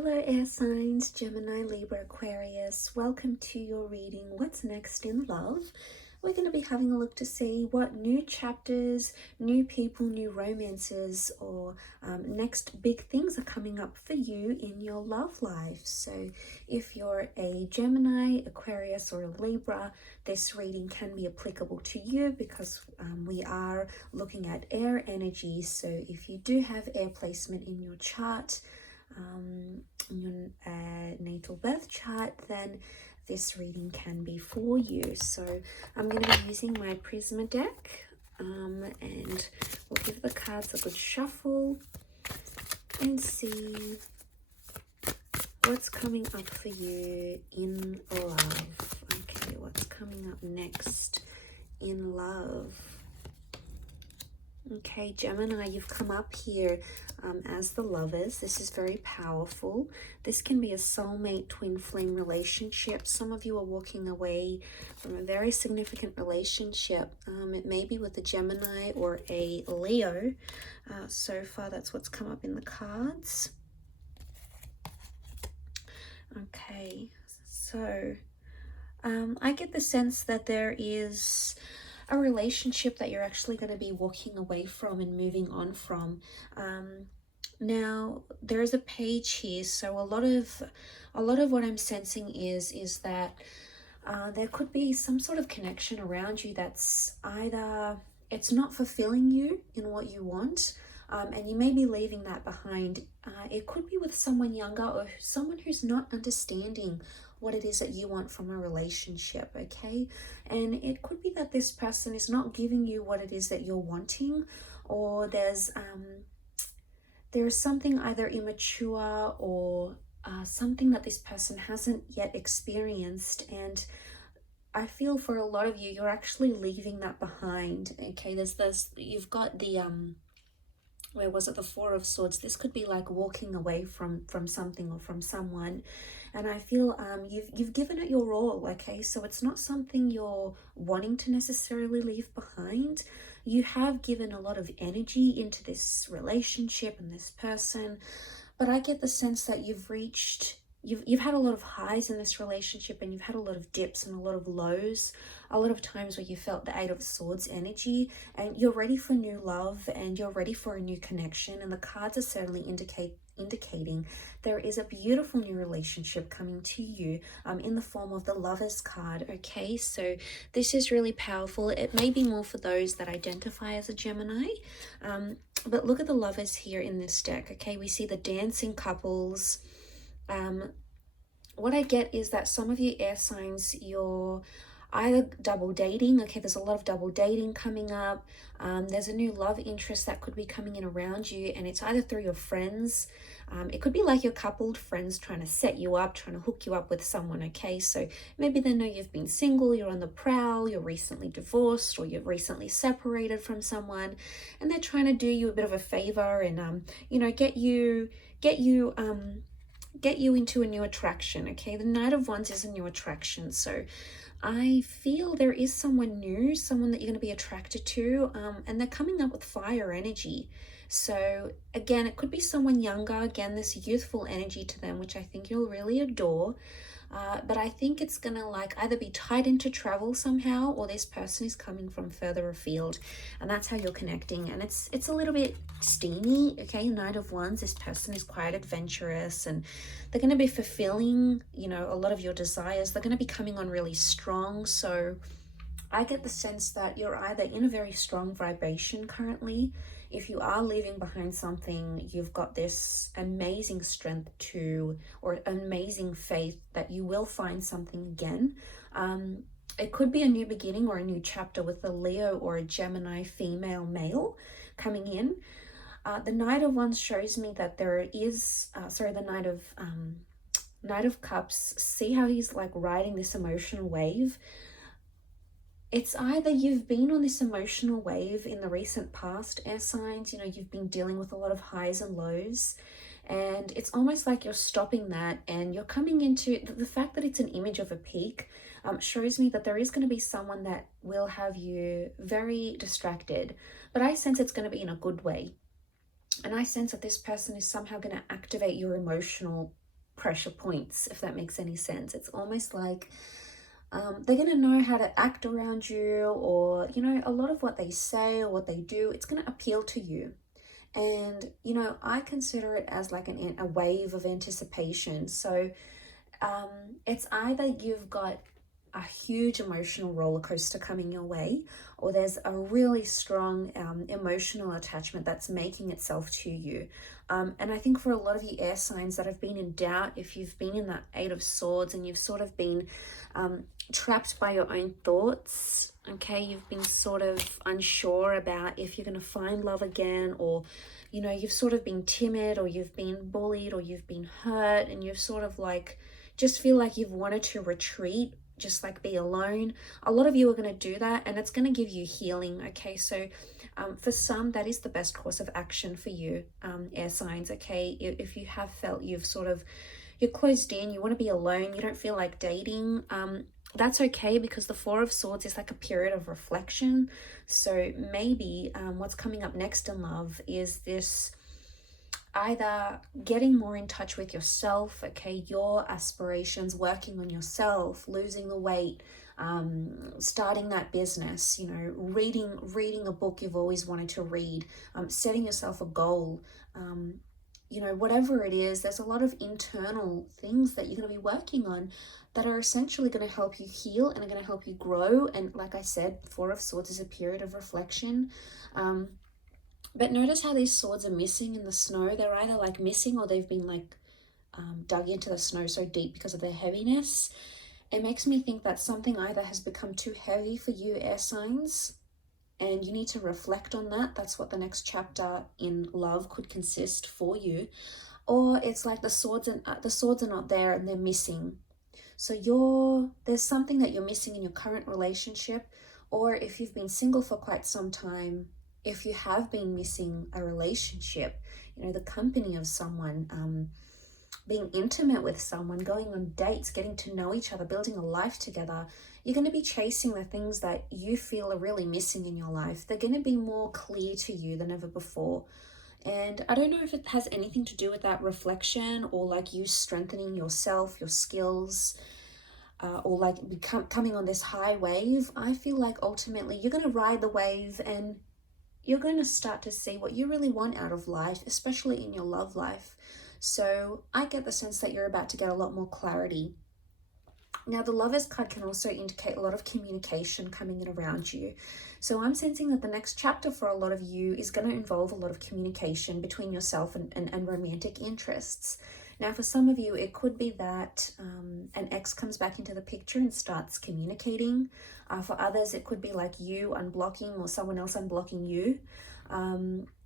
Hello air signs, Gemini, Libra, Aquarius. Welcome to your reading, What's Next in Love. We're going to be having a look to see what new chapters, new people, new romances, or next big things are coming up for you in your love life. So if you're a Gemini, Aquarius, or a Libra, this reading can be applicable to you because we are looking at air energy. So if you do have air placement in your chart, in your natal birth chart, then this reading can be for you. So I'm going to be using my Prisma deck, and we'll give the cards a good shuffle and see what's coming up for you in love. Okay, what's coming up next in love? Okay, Gemini, you've come up here as the Lovers. This is very powerful. This can be a soulmate twin flame relationship. Some of you are walking away from a very significant relationship. It may be with a Gemini or a Leo. So far, that's what's come up in the cards. Okay, so I get the sense that there is a relationship that you're actually going to be walking away from and moving on from. Now there is a page here, so a lot of what I'm sensing is that there could be some sort of connection around you that's either it's not fulfilling you in what you want, and you may be leaving that behind. It could be with someone younger or someone who's not understanding what it is that you want from a relationship, okay? And it could be that this person is not giving you what it is that you're wanting, or there's something either immature or something that this person hasn't yet experienced, and I feel for a lot of you, you're actually leaving that behind, okay? You've got the where was it, the Four of Swords. This could be like walking away from something or from someone, and I feel you've given it your all, okay? So it's not something you're wanting to necessarily leave behind. You have given a lot of energy into this relationship and this person, but I get the sense that you've had a lot of highs in this relationship, and you've had a lot of dips and a lot of lows, a lot of times where you felt the Eight of Swords energy, and you're ready for new love and you're ready for a new connection. And the cards are certainly indicating there is a beautiful new relationship coming to you in the form of the Lovers card, okay? So this is really powerful. It may be more for those that identify as a Gemini, but look at the Lovers here in this deck, okay? We see the dancing couples. What I get is that some of you air signs, you're either double dating, okay? There's a lot of double dating coming up. There's a new love interest that could be coming in around you, and it's either through your friends. It could be like your coupled friends trying to set you up, trying to hook you up with someone, okay? So maybe they know you've been single, you're on the prowl, you're recently divorced, or you're recently separated from someone, and they're trying to do you a bit of a favor and you know, get you into a new attraction, okay? The Knight of Wands is a new attraction, so I feel there is someone new, someone that you're going to be attracted to, and they're coming up with fire energy. So again, it could be someone younger, again, this youthful energy to them, which I think you'll really adore. But I think it's gonna like either be tied into travel somehow, or this person is coming from further afield, and that's how you're connecting. And it's a little bit steamy, okay? Knight of Wands, this person is quite adventurous, and they're going to be fulfilling, you know, a lot of your desires. They're going to be coming on really strong. So I get the sense that you're either in a very strong vibration currently. If you are leaving behind something, you've got this amazing strength or amazing faith that you will find something again. It could be a new beginning or a new chapter with a Leo or a Gemini female male coming in. The Knight of Wands shows me that there is, the Knight of Cups, see how he's like riding this emotional wave. It's either you've been on this emotional wave in the recent past, air signs, you know, you've been dealing with a lot of highs and lows, and it's almost like you're stopping that and you're coming into the fact that it's an image of a peak. Shows me that there is going to be someone that will have you very distracted, but I sense it's going to be in a good way. And I sense that this person is somehow going to activate your emotional pressure points, if that makes any sense. It's almost like they're going to know how to act around you, or, you know, a lot of what they say or what they do, it's going to appeal to you. And, you know, I consider it as like a wave of anticipation. So it's either you've got a huge emotional roller coaster coming your way, or there's a really strong emotional attachment that's making itself to you. And I think for a lot of you air signs that have been in doubt, if you've been in that Eight of Swords and you've sort of been trapped by your own thoughts, okay, you've been sort of unsure about if you're going to find love again, or, you know, you've sort of been timid, or you've been bullied, or you've been hurt, and you've sort of like just feel like you've wanted to retreat, just like be alone. A lot of you are going to do that, and it's going to give you healing. Okay, so for some, that is the best course of action for you, air signs. Okay, if you have felt you're closed in, you want to be alone, you don't feel like dating, that's okay, because the Four of Swords is like a period of reflection. So maybe what's coming up next in love is this either getting more in touch with yourself, okay, your aspirations, working on yourself, losing the weight, starting that business, you know, reading a book you've always wanted to read, setting yourself a goal, you know, whatever it is. There's a lot of internal things that you're going to be working on that are essentially going to help you heal and are going to help you grow. And like I said, Four of Swords is a period of reflection. But notice how these swords are missing in the snow. They're either like missing, or they've been like dug into the snow so deep because of their heaviness. It makes me think that something either has become too heavy for you, air signs, and you need to reflect on that. That's what the next chapter in love could consist for you. Or it's like the swords are not there and they're missing. So there's something that you're missing in your current relationship, or if you've been single for quite some time, if you have been missing a relationship, you know, the company of someone, being intimate with someone, going on dates, getting to know each other, building a life together, you're going to be chasing the things that you feel are really missing in your life. They're going to be more clear to you than ever before. And I don't know if it has anything to do with that reflection, or like you strengthening yourself, your skills, or like coming on this high wave. I feel like ultimately you're going to ride the wave, and you're going to start to see what you really want out of life, especially in your love life. So I get the sense that you're about to get a lot more clarity. Now, the Lovers card can also indicate a lot of communication coming in around you. So I'm sensing that the next chapter for a lot of you is going to involve a lot of communication between yourself and romantic interests. Now, for some of you, it could be that an ex comes back into the picture and starts communicating. For others, it could be like you unblocking or someone else unblocking you.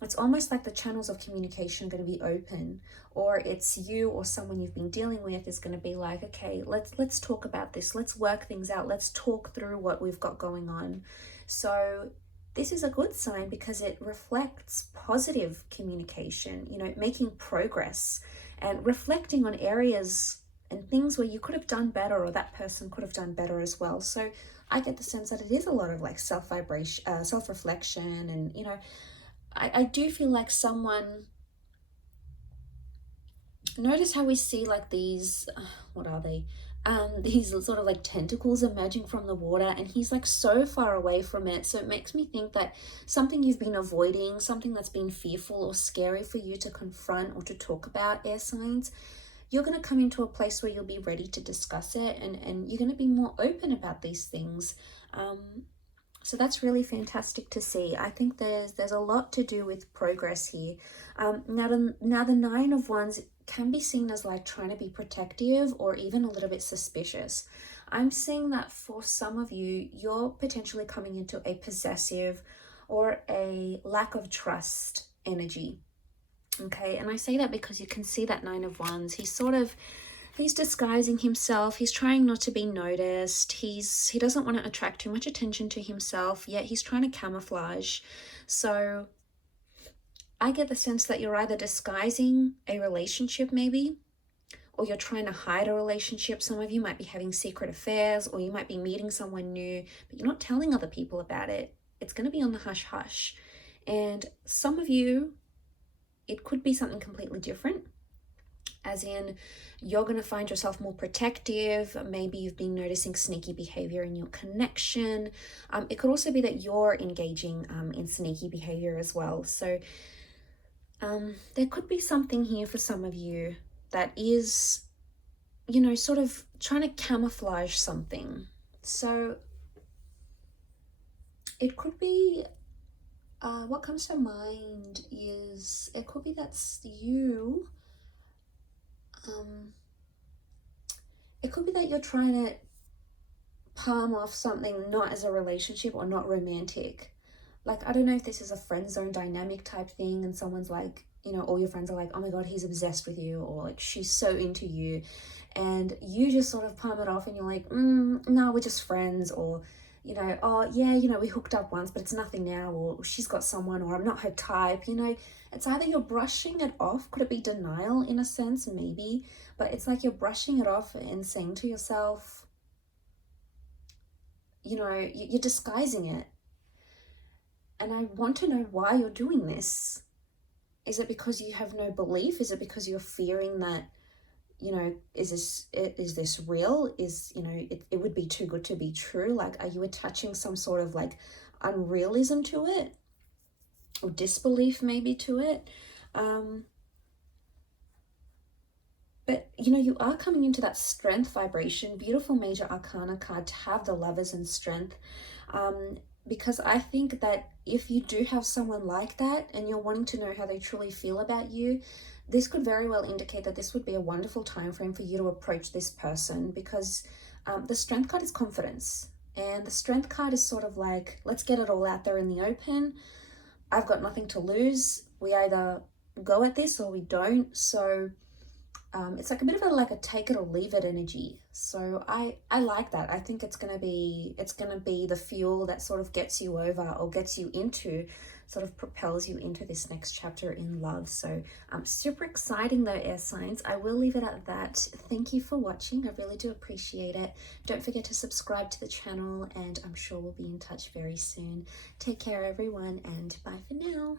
It's almost like the channels of communication are going to be open, or it's you or someone you've been dealing with is going to be like, okay, let's talk about this. Let's work things out. Let's talk through what we've got going on. So this is a good sign because it reflects positive communication, you know, making progress and reflecting on areas and things where you could have done better, or that person could have done better as well. So I get the sense that it is a lot of like self-reflection, and, you know, I do feel like someone, notice how we see like these, what are they? These sort of like tentacles emerging from the water, and he's like so far away from it. So it makes me think that something you've been avoiding, something that's been fearful or scary for you to confront or to talk about, air signs, you're going to come into a place where you'll be ready to discuss it, and you're going to be more open about these things. So that's really fantastic to see. I think there's a lot to do with progress here. Now the Nine of Wands can be seen as like trying to be protective or even a little bit suspicious. I'm seeing that for some of you, you're potentially coming into a possessive or a lack of trust energy. Okay, and I say that because you can see that Nine of Wands. He's disguising himself. He's trying not to be noticed. He doesn't want to attract too much attention to himself, yet he's trying to camouflage. So I get the sense that you're either disguising a relationship maybe, or you're trying to hide a relationship. Some of you might be having secret affairs, or you might be meeting someone new, but you're not telling other people about it. It's going to be on the hush hush. And some of you, it could be something completely different. as in you're going to find yourself more protective. Maybe you've been noticing sneaky behavior in your connection. It could also be that you're engaging in sneaky behavior as well. So there could be something here for some of you that is, you know, sort of trying to camouflage something. So it could be, what comes to mind is it could be that's you. It could be that you're trying to palm off something not as a relationship or not romantic. Like, I don't know if this is a friend zone dynamic type thing and someone's like, you know, all your friends are like, oh my God, he's obsessed with you, or like she's so into you. And you just sort of palm it off and you're like, no, we're just friends, or, you know, oh yeah, you know, we hooked up once, but it's nothing now, or she's got someone, or I'm not her type, you know. It's either you're brushing it off. Could it be denial in a sense? Maybe. But it's like you're brushing it off and saying to yourself, you know, you're disguising it. And I want to know why you're doing this. Is it because you have no belief? Is it because you're fearing that, you know, is this real? Is, you know, it would be too good to be true? Like, are you attaching some sort of like unrealism to it? Or disbelief maybe to it? But, you know, you are coming into that strength vibration. Beautiful major arcana card to have the Lovers and strength. Because I think that if you do have someone like that and you're wanting to know how they truly feel about you, this could very well indicate that this would be a wonderful time frame for you to approach this person, because the strength card is confidence. And the strength card is sort of like, let's get it all out there in the open. I've got nothing to lose. We either go at this or we don't. So it's like a bit of a take it or leave it energy. So I like that. I think it's gonna be the fuel that sort of gets you over, or gets you into, sort of propels you into this next chapter in love. So super exciting though, air signs. I will leave it at that. Thank you for watching. I really do appreciate it. Don't forget to subscribe to the channel, and I'm sure we'll be in touch very soon. Take care everyone, and bye for now.